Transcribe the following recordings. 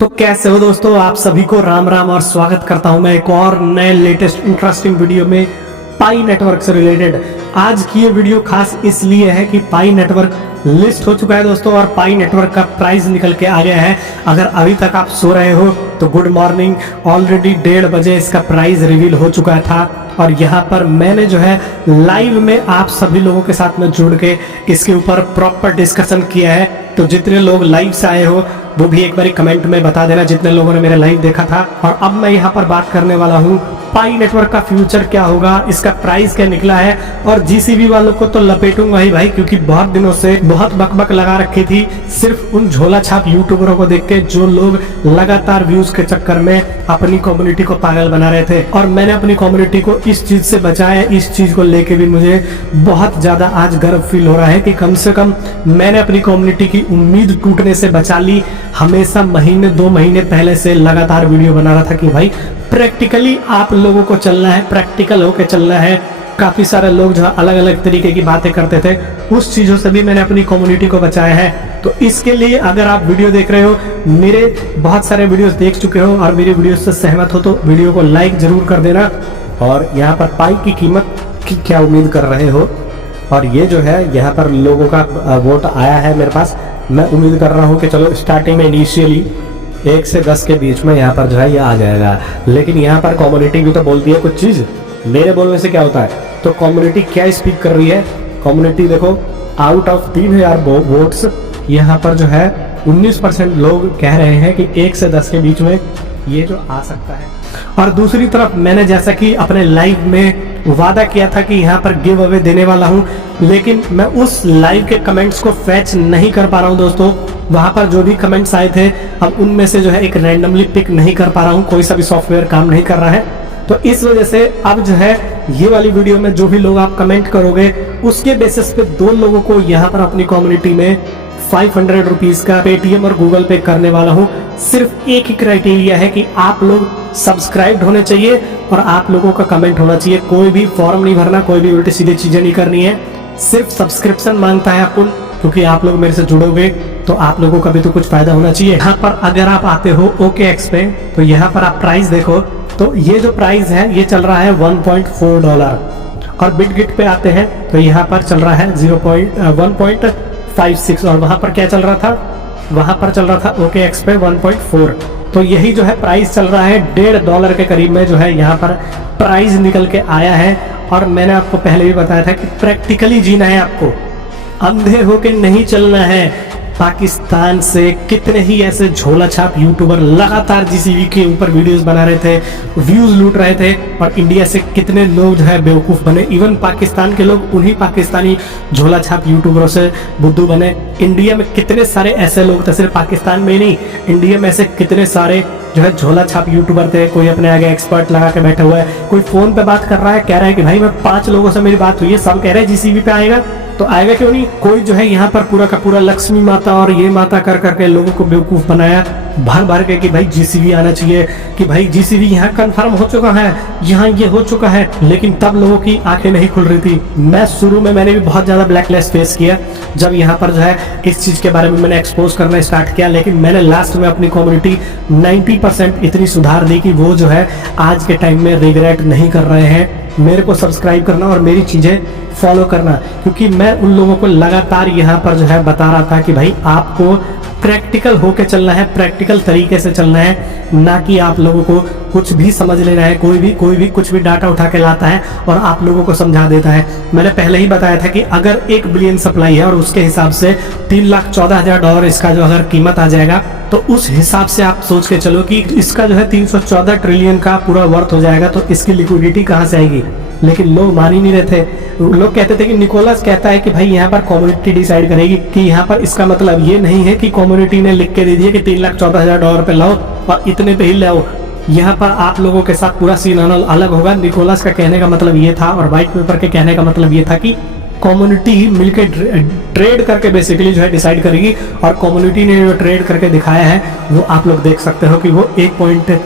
तो कैसे हो दोस्तों, आप सभी को राम राम और स्वागत करता हूं मैं एक और नए लेटेस्ट इंटरेस्टिंग वीडियो में पाई नेटवर्क से रिलेटेड। आज की ये वीडियो खास इसलिए है कि पाई नेटवर्क लिस्ट हो चुका है दोस्तों और पाई नेटवर्क का प्राइस निकल के आ गया है। अगर अभी तक आप सो रहे हो तो गुड मॉर्निंग, ऑलरेडी 1:30 बजे इसका प्राइस रिवील हो चुका था और यहाँ पर मैंने जो है लाइव में आप सभी लोगों के साथ में जुड़ के इसके ऊपर प्रॉपर डिस्कशन किया है। तो जितने लोग लाइव से आए हो वो भी एक बार कमेंट में बता देना जितने लोगों ने मेरा लाइव देखा था। और अब मैं यहाँ पर बात करने वाला हूँ पाई नेटवर्क का फ्यूचर क्या होगा, इसका प्राइस क्या निकला है और जीसीबी वालों को तो लपेटूंगा ही भाई, क्योंकि बहुत दिनों से बहुत बकबक लगा रखी थी सिर्फ उन झोला छाप यूट्यूबरों को देख के जो लोग लगातार व्यूज के चक्कर में अपनी कम्युनिटी को पागल बना रहे थे। और मैंने अपनी कम्युनिटी को इस चीज से बचाया। इस चीज को लेके भी मुझे बहुत ज्यादा आज गर्व फील हो रहा है कि कम से कम मैंने अपनी कम्युनिटी की उम्मीद टूटने से बचा ली। हमेशा महीने 2 महीने पहले से लगातार वीडियो बना रहा था कि भाई प्रैक्टिकली आप लोगों को चलना है, प्रैक्टिकल होके चलना है। काफी सारे लोग जो अलग अलग तरीके की बातें करते थे उस चीजों से भी मैंने अपनी कम्युनिटी को बचाया है। तो इसके लिए अगर आप वीडियो देख रहे हो, मेरे बहुत सारे वीडियोस देख चुके हो और मेरी वीडियो से सहमत हो तो वीडियो को लाइक जरूर कर देना। और यहाँ पर पाई की कीमत की क्या उम्मीद कर रहे हो, और ये जो है यहाँ पर लोगों का वोट आया है मेरे पास। मैं उम्मीद कर रहा हूँ कि चलो स्टार्टिंग में इनिशियली 1 से 10 के बीच में यहाँ पर जो है ये आ जाएगा। लेकिन यहाँ पर कम्युनिटी भी तो बोलती है कुछ चीज़, मेरे बोलने से क्या होता है। तो कम्युनिटी क्या स्पीक कर रही है, कम्युनिटी देखो आउट ऑफ 3000 वोट्स यहाँ पर जो है 19% लोग कह रहे हैं कि 1 से 10 के बीच में ये जो आ सकता है। और दूसरी तरफ मैंने जैसा कि अपने लाइव में वादा किया था कि यहाँ पर गिव अवे देने वाला हूँ, लेकिन मैं उस लाइव के कमेंट्स को फैच नहीं कर पा रहा हूँ दोस्तों। वहां पर जो भी कमेंट्स आए थे अब उनमें से जो है एक रैंडमली पिक नहीं कर पा रहा हूँ, कोई सा भी सॉफ्टवेयर काम नहीं कर रहा है। तो इस वजह से अब जो है ये वाली वीडियो में जो भी लोग आप कमेंट करोगे उसके बेसिस पे 2 लोगों को यहाँ पर अपनी कम्युनिटी में 500 रुपीज का पेटीएम और गूगल पे करने वाला हूँ। सिर्फ एक ही क्राइटेरिया है कि आप लोग सब्सक्राइब्ड होने चाहिए और आप लोगों का कमेंट होना चाहिए। कोई भी फॉर्म नहीं भरना, कोई भी उल्टी सीधी चीजें नहीं करनी है। सिर्फ सब्सक्रिप्शन मांगता है अपन, क्योंकि आप लोग मेरे से जुड़ोगे तो आप लोगों का भी तो कुछ फायदा होना चाहिए। यहाँ पर अगर आप आते हो OKX पे तो यहाँ पर आप प्राइस देखो तो ये जो प्राइस है ये चल रहा है $1.4 और बिटगिट पे आते हैं तो यहाँ पर चल रहा है 1.56 और वहां पर क्या चल रहा था, वहां पर चल रहा था OKX पे 1.4। तो यही जो है प्राइस चल रहा है $1.5 के करीब में जो है यहाँ पर प्राइस निकल के आया है। और मैंने आपको पहले भी बताया था कि प्रैक्टिकली जीना है आपको, अंधे होके नहीं चलना है। पाकिस्तान से कितने ही ऐसे झोला छाप यूट्यूबर लगातार जीसीबी के ऊपर वीडियोस बना रहे थे, व्यूज लूट रहे थे और इंडिया से कितने लोग जो है बेवकूफ बने। इवन पाकिस्तान के लोग उन्हीं पाकिस्तानी झोला छाप यूट्यूबरों से बुद्धू बने। इंडिया में कितने सारे ऐसे लोग थे, सिर्फ पाकिस्तान में ही नहीं, इंडिया में ऐसे कितने सारे जो है झोला छाप यूट्यूबर थे। कोई अपने आगे एक्सपर्ट लगा के बैठा हुआ है, कोई फोन पे बात कर रहा है, कह रहा है कि भाई मैं 5 लोगों से मेरी बात हुई है, सब कह रहे हैं जीसीबी पे आएगा, तो आएगा क्यों नहीं। कोई जो है यहाँ पर पूरा का पूरा लक्ष्मी माता और ये माता कर करके लोगों को बेवकूफ बनाया भर भर के कि भाई जीसीबी आना चाहिए, कि भाई जीसीबी यहाँ कंफर्म हो चुका है, यहाँ ये हो चुका है। लेकिन तब लोगों की आंखें नहीं खुल रही थी। मैं शुरू में मैंने भी बहुत ज्यादा ब्लैकलिस्ट फेस किया जब यहाँ पर जो है इस चीज के बारे में मैंने एक्सपोज करना स्टार्ट किया। लेकिन मैंने लास्ट में अपनी कम्युनिटी 90% इतनी सुधार दी कि वो जो है आज के टाइम में रिग्रेट नहीं कर रहे हैं मेरे को सब्सक्राइब करना और मेरी चीजें फॉलो करना, क्योंकि मैं उन लोगों को लगातार यहाँ पर जो है बता रहा था कि भाई आपको प्रैक्टिकल होके चलना है, प्रैक्टिकल तरीके से चलना है, ना कि आप लोगों को कुछ भी समझ लेना है। कोई भी कुछ भी डाटा उठा के लाता है और आप लोगों को समझा देता है। मैंने पहले ही बताया था कि अगर 1 बिलियन सप्लाई है और उसके हिसाब से $3,14,000 इसका जो अगर कीमत आ जाएगा तो उस हिसाब से आप सोच के चलो कि इसका जो है 314 ट्रिलियन का पूरा वर्थ हो जाएगा। तो इसकी लिक्विडिटी कहाँ से आएगी। लेकिन लोग मान ही नहीं रहे थे। लोग कहते थे कि निकोलस कहता है कि भाई यहाँ पर कम्युनिटी डिसाइड करेगी, कि यहाँ पर इसका मतलब ये नहीं है कि कम्युनिटी ने लिख के दे दिया कि $3,14,000 पे लाओ और इतने पे ही लाओ। यहाँ पर आप लोगों के साथ पूरा सीन अलग होगा। निकोलस का कहने का मतलब ये था और व्हाइट पेपर के कहने का मतलब ये था कि कम्युनिटी ही मिलकर ट्रेड करके बेसिकली जो है डिसाइड करेगी। और कम्युनिटी ने जो ट्रेड करके दिखाया है वो आप लोग देख सकते हो कि वो $1.4,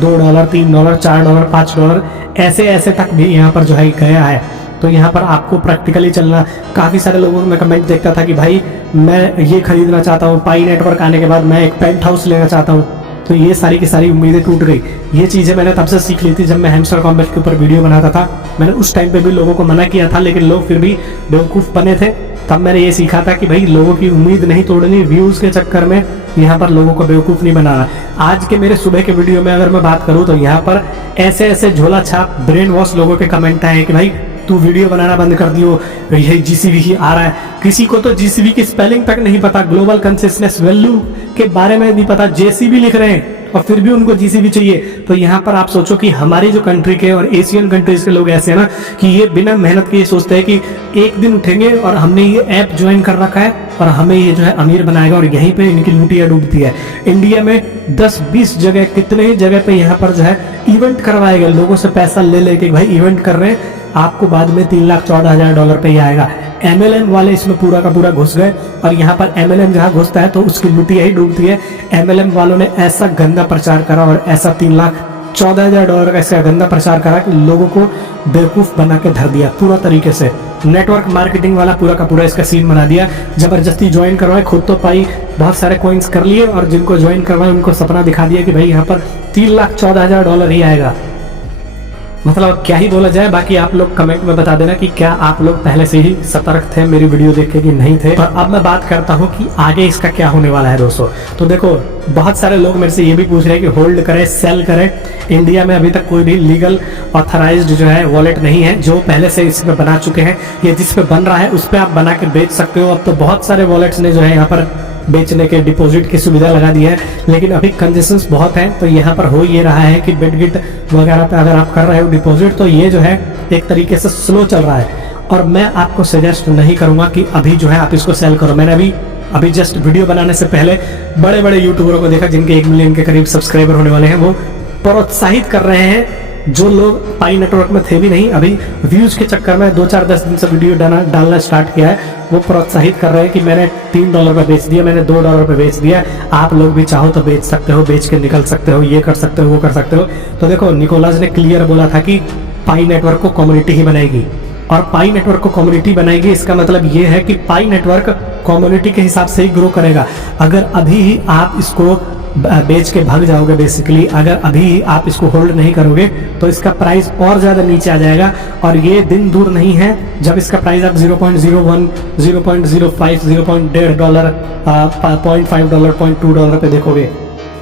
$2, $3, $4, $5 ऐसे तक भी यहाँ पर जो है गया है। तो यहाँ पर आपको प्रैक्टिकली चलना। काफ़ी सारे लोगों को मैं कमेंट देखता था कि भाई मैं ये खरीदना चाहता हूँ, पाई नेटवर्क आने के बाद मैं एक पेंट हाउस लेना चाहता हूँ। तो ये सारी की सारी उम्मीदें टूट गई। ये चीज़ें मैंने तब से सीख ली थी जब मैं हैमस्टर कॉम्बैट के ऊपर वीडियो बनाता था। मैंने उस टाइम पे भी लोगों को मना किया था, लेकिन लोग फिर भी बेवकूफ़ बने थे। तब मैंने ये सीखा था कि भाई लोगों की उम्मीद नहीं तोड़नी, व्यूज़ के चक्कर में यहाँ पर लोगों को बेवकूफ़ नहीं बनाना। आज के मेरे सुबह के वीडियो में अगर मैं बात करूँ तो यहाँ पर ऐसे ऐसे झोला छाप ब्रेन वॉश लोगों के कमेंट आए कि भाई तू वीडियो बनाना बंद कर दियो, यही जीसीवी ही आ रहा है। किसी को तो जीसीवी की स्पेलिंग तक नहीं पता, ग्लोबल कंसिस्टेंस वैल्यू के बारे में नहीं पता, जेसीबी लिख रहे हैं और फिर भी उनको जीसीबी चाहिए। तो यहाँ पर आप सोचो कि हमारी जो कंट्री के और एशियन कंट्रीज के लोग ऐसे हैं ना कि ये बिना मेहनत के ये सोचते हैं कि एक दिन उठेंगे और हमने ये ऐप ज्वाइन कर रखा है और हमें ये जो है अमीर बनाएगा, और यहीं पे इनकी लूटियाँ डूबती है। इंडिया में 10-20 जगह, कितने ही जगह पे यहाँ पर जो है इवेंट करवाए गए, लोगों से पैसा ले लेके भाई इवेंट कर रहे हैं, आपको बाद में $3,14,000 पे ही आएगा। MLM वाले इसमें पूरा का पूरा घुस गए, और यहाँ पर MLM जहाँ घुसता है तो उसकी लुटिया ही डूबती है। MLM वालों ने ऐसा गंदा प्रचार करा और ऐसा $3,14,000 का इसका गंदा प्रचार करा कि लोगों को बेवकूफ़ बना के धर दिया पूरा तरीके से। नेटवर्क मार्केटिंग वाला पूरा का पूरा इसका सीन बना दिया, जबरदस्ती ज्वाइन करवाए, खुद तो पाई बहुत सारे कॉइन्स कर लिए, और जिनको ज्वाइन करवाए उनको सपना दिखा दिया कि भाई यहाँ पर $3,14,000 ही आएगा। मतलब क्या ही बोला जाए। बाकी आप लोग कमेंट में बता देना कि क्या आप लोग पहले से ही सतर्क थे मेरी वीडियो देख के कि नहीं थे। और अब मैं बात करता हूँ कि आगे इसका क्या होने वाला है दोस्तों। तो देखो, बहुत सारे लोग मेरे से ये भी पूछ रहे हैं कि होल्ड करें, सेल करें। इंडिया में अभी तक कोई भी लीगल ऑथराइज्ड जो है वॉलेट नहीं है। जो पहले से इस पे बना चुके हैं या जिस पे बन रहा है उस पर आप बना के बेच सकते हो। अब तो बहुत सारे वॉलेट्स ने जो है यहाँ पर बेचने के डिपॉजिट की सुविधा लगा दी है, लेकिन अभी कंजेशंस बहुत हैं। तो यहाँ पर हो ये रहा है कि बिटगिट वगैरह पे अगर आप कर रहे हो डिपॉजिट तो ये जो है एक तरीके से स्लो चल रहा है, और मैं आपको सजेस्ट नहीं करूँगा कि अभी जो है आप इसको सेल करो। मैंने अभी जस्ट वीडियो बनाने से पहले बड़े बड़े यूट्यूबरों को देखा जिनके 1 मिलियन के करीब सब्सक्राइबर होने वाले हैं, वो प्रोत्साहित कर रहे हैं जो लोग पाई नेटवर्क में थे भी नहीं, अभी व्यूज के चक्कर में 2-4-10 दिन से वीडियो डालना स्टार्ट किया है। वो प्रोत्साहित कर रहे हैं कि मैंने $3 पे बेच दिया, मैंने $2 पे बेच दिया, आप लोग भी चाहो तो बेच सकते हो, बेच के निकल सकते हो, ये कर सकते हो, वो कर सकते हो। तो देखो, निकोलस ने क्लियर बोला था कि पाई नेटवर्क को कम्युनिटी ही बनाएगी, और पाई नेटवर्क को कम्युनिटी बनाएगी। इसका मतलब ये है कि पाई नेटवर्क कम्युनिटी के हिसाब से ही ग्रो करेगा। अगर अभी ही आप इसको बेच के भाग जाओगे, बेसिकली अगर अभी आप इसको होल्ड नहीं करोगे तो इसका प्राइस और ज़्यादा नीचे आ जाएगा, और ये दिन दूर नहीं है जब इसका प्राइस आप 0.01, 0.05, $0.5, $0.5, $0.2 पे देखोगे।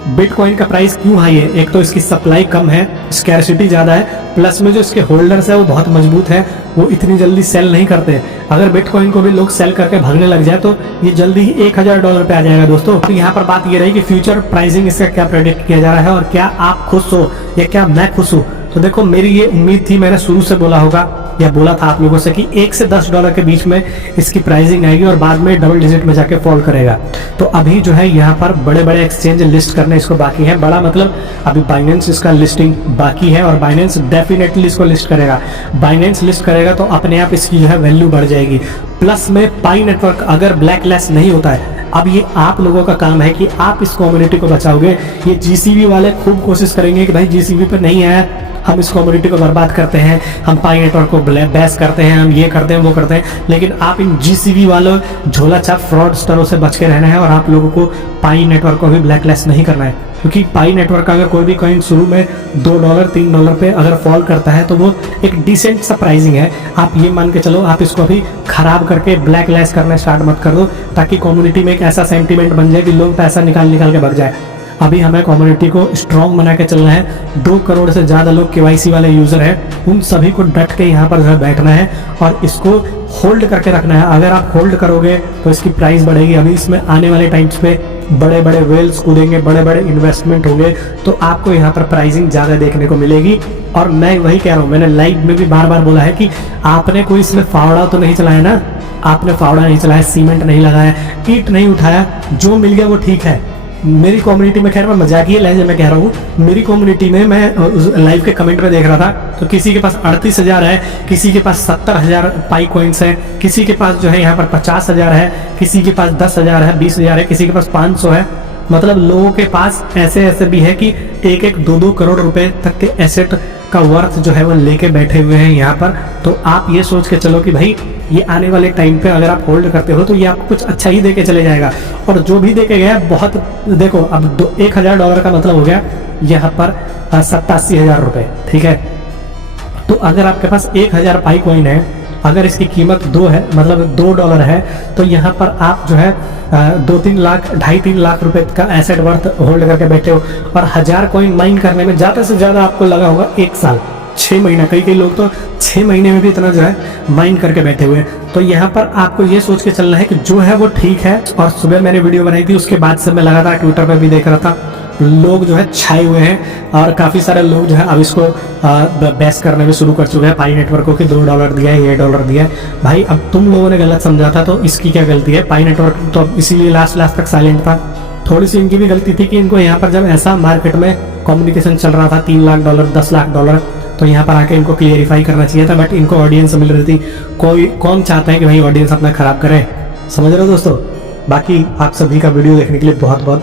बिटकॉइन का प्राइस क्यों हाई है? एक तो इसकी सप्लाई कम है, स्कैरसिटी ज़्यादा है, प्लस में जो इसके होल्डर्स है वो बहुत मजबूत है, वो इतनी जल्दी सेल नहीं करते। अगर बिटकॉइन को भी लोग सेल करके भागने लग जाए तो ये जल्दी ही $1,000 पे आ जाएगा दोस्तों। तो यहाँ पर बात ये रही कि फ्यूचर प्राइसिंग इसका क्या प्रेडिक्ट किया जा रहा है, और क्या आप खुश हो या क्या मैं खुश हूँ। तो देखो, मेरी ये उम्मीद थी, मैंने शुरू से बोला होगा या बोला था आप लोगों से कि $1 से $10 के बीच में इसकी प्राइसिंग आएगी और बाद में डबल डिजिट में जाके फॉल करेगा। तो अभी जो है यहाँ पर बड़े बड़े एक्सचेंज लिस्ट करने इसको बाकी है। बड़ा मतलब अभी बाइनेंस इसका लिस्टिंग बाकी है, और बाइनेंस डेफिनेटली इसको लिस्ट करेगा। बाइनेंस लिस्ट करेगा तो अपने आप इसकी जो है वैल्यू बढ़ जाएगी। प्लस में पाई नेटवर्क अगर ब्लैकलिस्ट नहीं होता है, अब ये आप लोगों का काम है कि आप इस कम्युनिटी को बचाओगे। ये जीसीबी वाले खूब कोशिश करेंगे कि भाई जीसीबी पे नहीं आया, हम इस कम्युनिटी को बर्बाद करते हैं, हम पाई नेटवर्क को बैस करते हैं, हम ये करते हैं, वो करते हैं। लेकिन आप इन जीसीबी वालों झोला छाप फ्रॉडस्टरों से बच के रहना है, और आप लोगों को पाई नेटवर्क को भी ब्लैकलिस्ट नहीं करना है। क्योंकि पाई नेटवर्क का अगर कोई भी कॉइन शुरू में $2, $3 पे अगर फॉल करता है तो वो एक डिसेंट सा प्राइसिंग है। आप ये मान के चलो, आप इसको अभी खराब करके ब्लैकलिस्ट करना स्टार्ट मत कर दो, ताकि कम्युनिटी में एक ऐसा सेंटीमेंट बन जाए कि लोग पैसा निकाल के भाग जाए। अभी हमें कम्युनिटी को स्ट्रॉन्ग बना के चलना है। 2 करोड़ से ज़्यादा लोग KYC वाले यूज़र हैं, उन सभी को डट के यहाँ पर जो है बैठना है और इसको होल्ड करके रखना है। अगर आप होल्ड करोगे तो इसकी प्राइस बढ़ेगी। अभी इसमें आने वाले टाइम्स पे बड़े बड़े वेल्स कूदेंगे, बड़े बड़े इन्वेस्टमेंट होंगे, तो आपको यहाँ पर प्राइसिंग ज़्यादा देखने को मिलेगी। और मैं वही कह रहा हूँ, मैंने लाइव में भी बार बार बोला है कि आपने कोई इसमें फावड़ा तो नहीं चलाया ना, आपने फावड़ा नहीं चलाया, सीमेंट नहीं लगाया, ईंट नहीं उठाया, जो मिल गया वो ठीक है। मेरी कम्युनिटी में, खैर मैं मजाकिया लहजे में कह रहा हूँ, मेरी कम्युनिटी में मैं लाइव के कमेंट में देख रहा था तो किसी के पास 38,000 है, किसी के पास 70,000 पाई कॉइन्स है, किसी के पास जो है यहाँ पर 50,000 है, किसी के पास 10,000 है, 20,000 है, किसी के पास 500 है। मतलब लोगों के पास ऐसे ऐसे भी है कि 1-1, 2-2 करोड़ रुपए तक के एसेट का वर्थ जो है वो लेके बैठे हुए हैं यहाँ पर। तो आप ये सोच के चलो कि भाई ये आने वाले टाइम पे अगर आप होल्ड करते हो तो ये आपको कुछ अच्छा ही दे के चले जाएगा। और जो भी दे के गया बहुत, देखो अब $1000 का मतलब हो गया यहाँ पर 87,000 रुपये, ठीक है। तो अगर आपके पास 1000 पाई कॉइन है, अगर इसकी कीमत 2 है, मतलब $2 है, तो यहाँ पर आप जो है 2-3 लाख, 2.5-3 लाख रुपए का एसेट वर्थ होल्ड करके बैठे हो। और 1000 कॉइन माइन करने में ज़्यादा से ज़्यादा आपको लगा होगा 1 साल, 6 महीना, कई लोग तो 6 महीने में भी इतना जो है माइन करके बैठे हुए हैं। तो यहाँ पर आपको ये सोच के चलना है कि जो है वो ठीक है। और सुबह मैंने वीडियो बनाई थी, उसके बाद से मैं लगातार ट्विटर पर भी देख रहा था, लोग जो है छाए हुए हैं और काफ़ी सारे लोग जो है अब इसको बेस करने में शुरू कर चुके हैं पाई नेटवर्क को कि $2 दिया है, ये $1 दिया है। भाई अब तुम लोगों ने गलत समझा था तो इसकी क्या गलती है? पाई नेटवर्क तो इसीलिए लास्ट तक साइलेंट था। थोड़ी सी इनकी भी गलती थी कि इनको यहाँ पर जब ऐसा मार्केट में कम्युनिकेशन चल रहा था $3 लाख, $10 लाख, तो यहाँ पर आके इनको क्लियरिफाई करना चाहिए था। बट इनको ऑडियंस मिल रही थी, कौन चाहता है कि भाई ऑडियंस अपना खराब करे? समझ रहे हो दोस्तों? बाकी आप सभी का वीडियो देखने के लिए बहुत बहुत